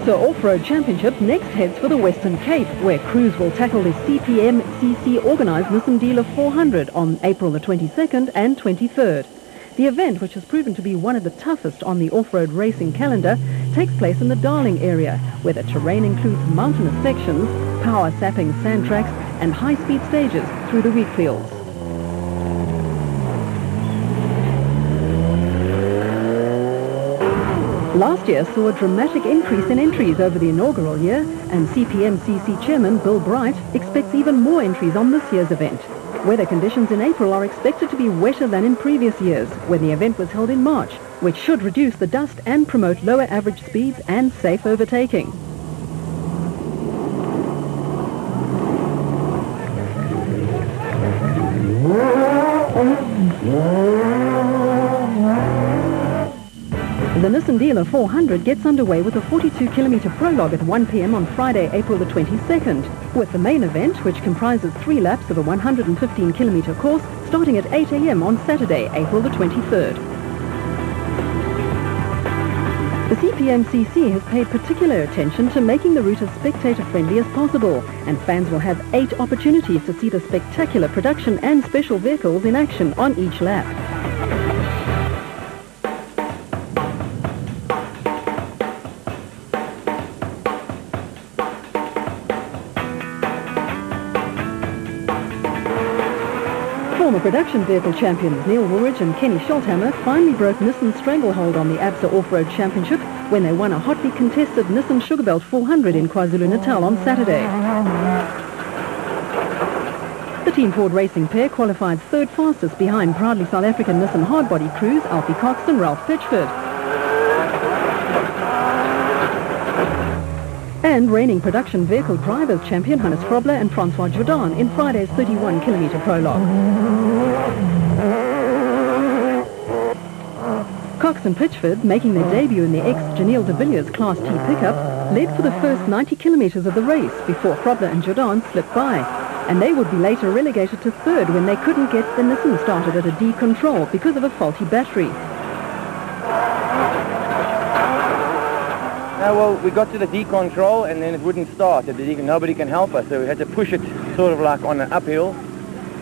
ABSA Off-Road Championship next heads for the Western Cape, where crews will tackle the CPM-CC organised Nissan Dealer 400 on April the 22nd and 23rd. The event, which has proven to be one of the toughest on the off-road racing calendar, takes place in the Darling area, where the terrain includes mountainous sections, power-sapping sand tracks and high-speed stages through the wheat fields. Last year saw a dramatic increase in entries over the inaugural year, and CPM-CC chairman Bill Bright expects even more entries on this year's event. Weather conditions in April are expected to be wetter than in previous years, when the event was held in March, which should reduce the dust and promote lower average speeds and safe overtaking. The Nissan Dealer 400 gets underway with a 42-kilometre prologue at 1 p.m. on Friday, April the 22nd, with the main event, which comprises 3 laps of a 115-kilometre course, starting at 8 a.m. on Saturday, April the 23rd. The CPM-CC has paid particular attention to making the route as spectator-friendly as possible, and fans will have 8 opportunities to see the spectacular production and special vehicles in action on each lap. Former production vehicle champions Neil Woolridge and Kenny Scholthammer finally broke Nissan's stranglehold on the ABSA Off-Road Championship when they won a hotly contested Nissan Sugarbelt 400 in KwaZulu-Natal on Saturday. The Team Ford Racing pair qualified third fastest behind proudly South African Nissan hardbody crews Alfie Cox and Ralph Pitchford. And reigning production vehicle drivers champion Hannes Frobler and Francois Jordan in Friday's 31-kilometre prologue. Cox and Pitchford, making their debut in the ex-Janelle de Villiers Class T pickup, led for the first 90 kilometres of the race before Frobler and Jordan slipped by. And they would be later relegated to third when they couldn't get the Nissan started at a D control because of a faulty battery. Well, we got to the D control and then it wouldn't start. Nobody can help us, so we had to push it sort of like on an uphill.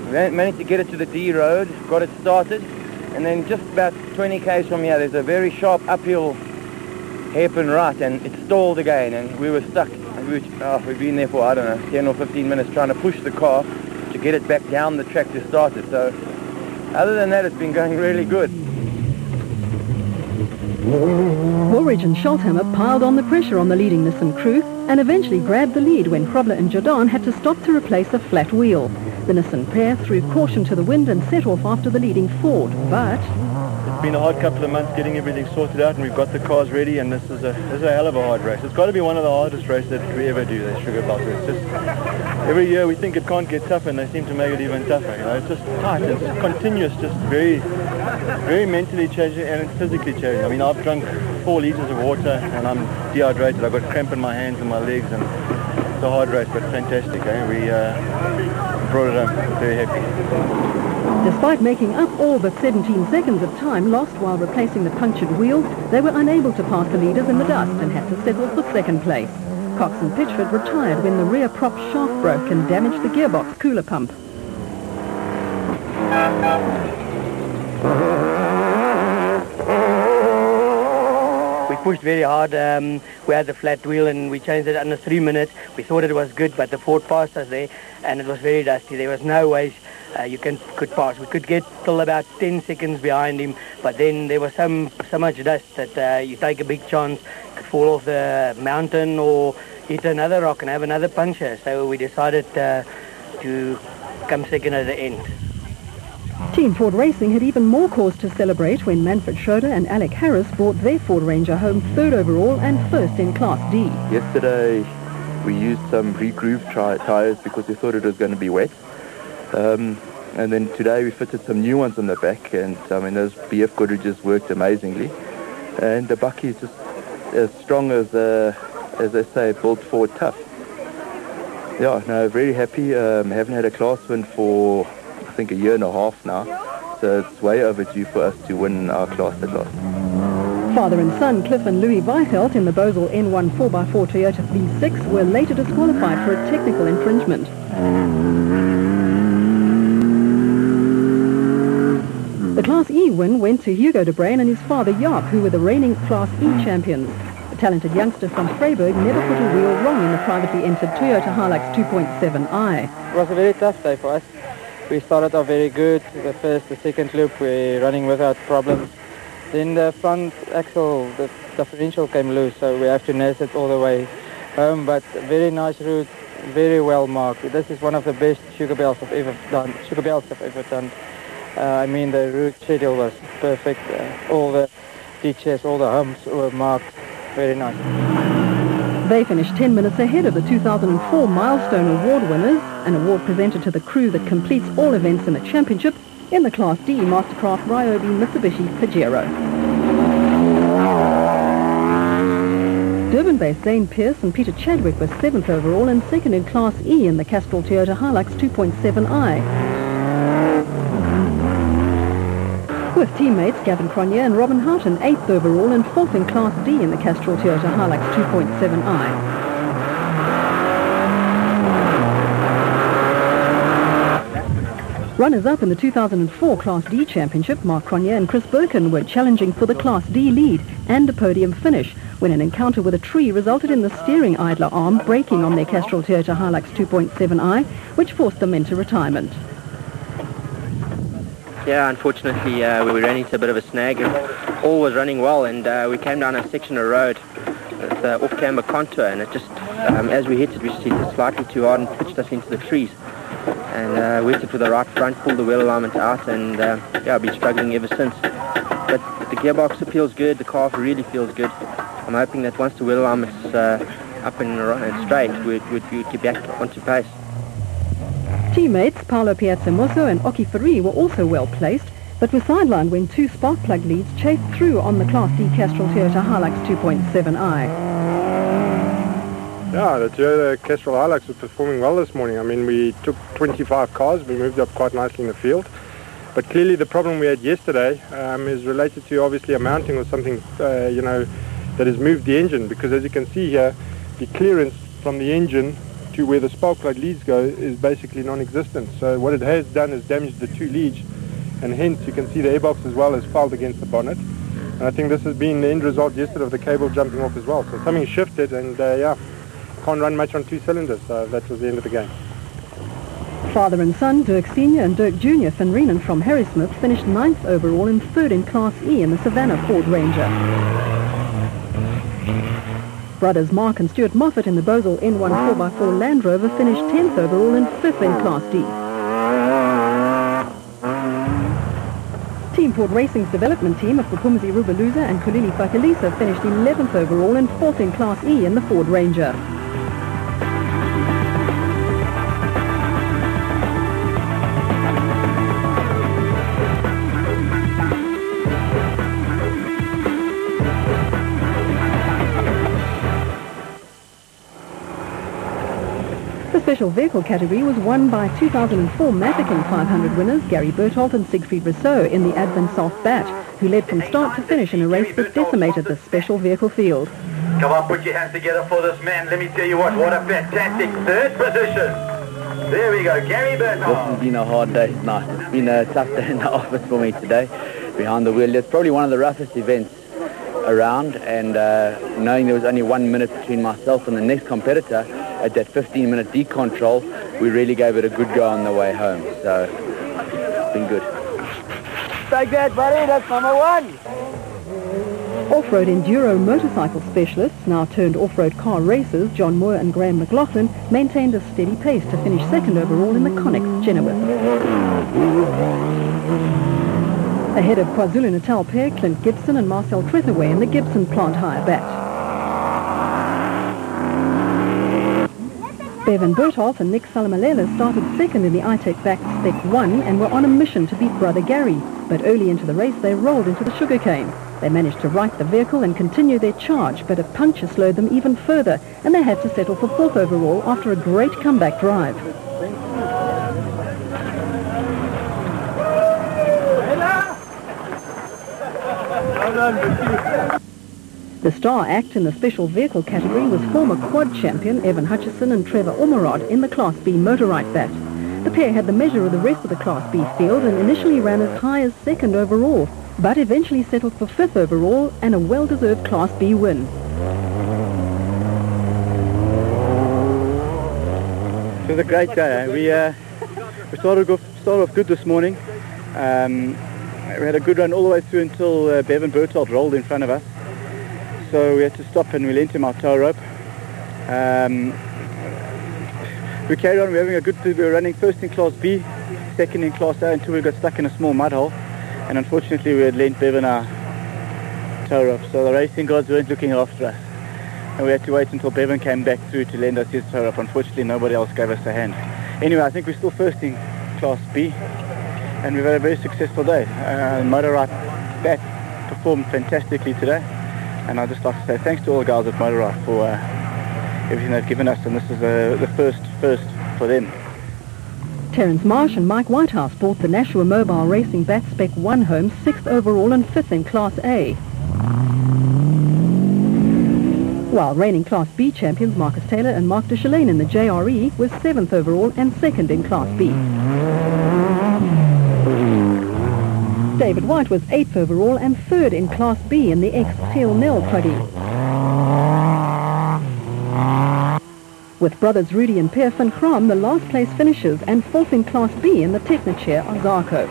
We managed to get it to the D road, got it started, and then just about 20 k's from here, there's a very sharp uphill hairpin right, and it stalled again, and we were stuck. We've been there for, I don't know, 10 or 15 minutes trying to push the car to get it back down the track to start it. So other than that, it's been going really good. Woolridge and Scholthammer piled on the pressure on the leading Nissan crew and eventually grabbed the lead when Frobler and Jordan had to stop to replace a flat wheel. The Nissan pair threw caution to the wind and set off after the leading Ford, but it's been a hard couple of months getting everything sorted out, and we've got the cars ready, and this is a hell of a hard race. It's got to be one of the hardest races that we ever do, the Sugar Belt. It's just, every year we think it can't get tougher, and they seem to make it even tougher. You know, it's just tight, it's continuous, just very, very mentally challenging and physically challenging. I mean, I've drunk 4 litres of water, and I'm dehydrated. I've got cramp in my hands and my legs, and it's a hard race, but fantastic. We brought it home, very happy. Despite making up all but 17 seconds of time lost while replacing the punctured wheel, they were unable to pass the leaders in the dust and had to settle for second place. Cox and Pitchford retired when the rear prop shaft broke and damaged the gearbox cooler pump. We pushed very hard. We had the flat wheel and we changed it under 3 minutes. We thought it was good, but the Ford passed us there and it was very dusty. There was no way you could pass. We could get till about 10 seconds behind him, but then there was so much dust that you take a big chance, could fall off the mountain or hit another rock and have another puncture. So we decided to come second at the end. Team Ford Racing had even more cause to celebrate when Manfred Schroeder and Alec Harris brought their Ford Ranger home third overall and first in Class D. Yesterday we used some re-grooved tyres because we thought it was going to be wet. And then today we fitted some new ones on the back, and I mean those BF Goodridges worked amazingly. And the bucky is just as strong as they say, built Ford tough. Yeah, no, very happy. Haven't had a class win for I think a year and a half now, so it's way overdue for us to win our class at last. Father and son Cliff and Louis Weichelt in the Bosel N1 4x4 Toyota V6 were later disqualified for a technical infringement. The Class E win went to Hugo de Bruyn and his father Jaap, who were the reigning Class E champions. The talented youngster from Vryburg never put a wheel wrong in the privately entered Toyota Hilux 2.7i. It was a very tough day for us. We started off very good. The second loop, we're running without problems. Then the front axle, the differential came loose, so we have to nurse it all the way home. But very nice route, very well marked. This is one of the best sugar belts I've ever done. I mean, the route schedule was perfect. All the ditches, all the humps were marked. Very nice. They finished 10 minutes ahead of the 2004 Milestone Award winners, an award presented to the crew that completes all events in the championship, in the Class D Mastercraft Ryobi Mitsubishi Pajero. Durban-based Zane Pierce and Peter Chadwick were 7th overall and 2nd in Class E in the Castrol Toyota Hilux 2.7i. With teammates Gavin Cronje and Robin Houghton 8th overall and 4th in Class D in the Castrol Toyota Hilux 2.7i. Runners-up in the 2004 Class D Championship, Mark Cronje and Chris Birkin were challenging for the Class D lead and a podium finish when an encounter with a tree resulted in the steering idler arm breaking on their Castrol Toyota Hilux 2.7i, which forced them into retirement. Yeah, unfortunately, we ran into a bit of a snag. All was running well, and we came down a section of road with off-camber contour, and it just, as we hit it, we just hit it slightly too hard and pitched us into the trees. And we hit it with the right front, pulled the wheel alignment out, and yeah, I've been struggling ever since. But the gearbox feels good, the car really feels good. I'm hoping that once the wheel alignment's up and straight, we'd get back onto pace. Teammates Paolo Piazzamosso and Oki Ferri were also well placed, but were sidelined when two spark plug leads chased through on the Class D Castrol Toyota Hilux 2.7i. Yeah, the Toyota Castrol Hilux was performing well this morning. I mean, we took 25 cars, we moved up quite nicely in the field. But clearly the problem we had yesterday is related to obviously a mounting or something, you know, that has moved the engine, because as you can see here, the clearance from the engine to where the spark plug leads go is basically non-existent. So what it has done is damaged the two leads, and hence you can see the airbox as well as filed against the bonnet. And I think this has been the end result yesterday of the cable jumping off as well. So something shifted, and yeah, can't run much on two cylinders, so that was the end of the game. Father and son, Dirk Sr. and Dirk Jr. Van Rienen from Harrismith finished 9th overall and 3rd in Class E in the Savannah Ford Ranger. Brothers Mark and Stuart Moffat in the Bosel N1 4x4 Land Rover finished 10th overall and 5th in Class D. Team Ford Racing's development team of Kupumzi Rubeluza and Kulili Fakalisa finished 11th overall and 4th in Class E in the Ford Ranger. The special vehicle category was won by 2004 Mafeking 500 winners Gary Berthold and Siegfried Rousseau in the Advent South Bat, who led from start to finish in a race that decimated the special vehicle field. Come on, put your hands together for this man. Let me tell you what a fantastic 3rd position. There we go, Gary Berthold. This has been a hard day tonight. It's been a tough day in the office for me today, behind the wheel. It's probably one of the roughest events around, and knowing there was only 1 minute between myself and the next competitor at that 15-minute decontrol, we really gave it a good go on the way home. So it's been good. Take that, buddy. That's number 1. Off-road enduro motorcycle specialists, now turned off-road car racers, John Moore and Graham McLaughlin, maintained a steady pace to finish 2nd overall in the Connex Chenoweth. Ahead of KwaZulu-Natal pair Clint Gibson and Marcel Trethaway in the Gibson Plant Hire Bat. Bevan Bertholdt and Nick Salamalela started 2nd in the iTech Back Spec 1 and were on a mission to beat Brother Gary, but early into the race they rolled into the sugarcane. They managed to right the vehicle and continue their charge, but a puncture slowed them even further, and they had to settle for 4th overall after a great comeback drive. Well done, The star act in the special vehicle category was former quad champion Evan Hutchison and Trevor Ormerod in the Class B motorite bat. The pair had the measure of the rest of the Class B field and initially ran as high as second overall, but eventually settled for fifth overall and a well-deserved Class B win. It was a great day. We started off good this morning. We had a good run all the way through until Bevan Berthold rolled in front of us. So we had to stop and we lent him our tow rope. We carried on, we were running first in Class B, second in Class A until we got stuck in a small mud hole. And unfortunately we had lent Bevan our tow rope, so the racing gods weren't looking after us. And we had to wait until Bevan came back through to lend us his tow rope. Unfortunately nobody else gave us a hand. Anyway, I think we're still first in Class B, and we've had a very successful day. Motorite bat performed fantastically today, and I'd just like to say thanks to all the guys at Motorite for everything they've given us, and this is the first for them. Terence Marsh and Mike Whitehouse brought the Nashua Mobile Racing Bat Spec 1 home 6th overall and 5th in Class A. While reigning Class B champions Marcus Taylor and Mark Deschelaine in the JRE were 7th overall and 2nd in Class B. David White was 8th overall and 3rd in Class B in the ex-Phil Nell Putty. With brothers Rudy and Per van Kram the last place finishers and 4th in Class B in the Technichair Ozarko.